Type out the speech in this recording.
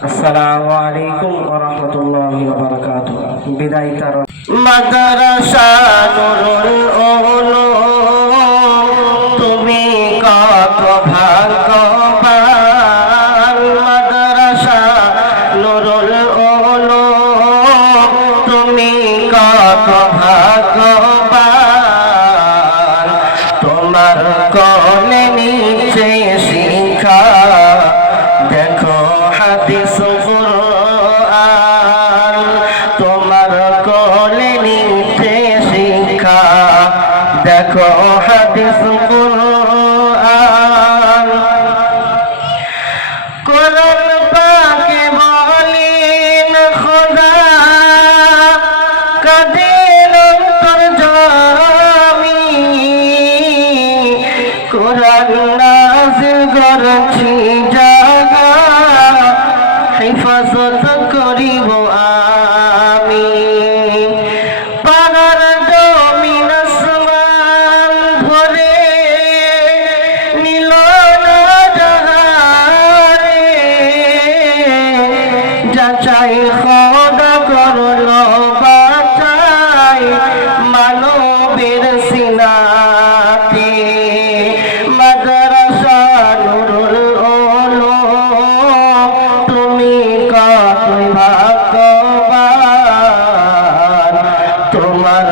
আসসালামু আলাইকুম ওয়া রাহমাতুল্লাহি ওয়া বারাকাতুহু বিদায় মাদ্রাসা নুরুল ওলো তুমি কত ভাগ্যবান। তুমি কত ভাগ্যবান। তোমার কোলে হাদিস কুরআন, তোমার কোলে নিচে শিক্ষা। দেখো হাদিস কুরআন। কোরআন পাকে বলেন খোদা, কাদের অন্তর জামি। কোরআন নাজিল করেছি জাগা। বাচ্চাই খোদা করল বাচ্চাই মানবের সিনাতে। মাদ্রাসা নুরুল ওলো তুমি কত ভাগ্যবান তোমার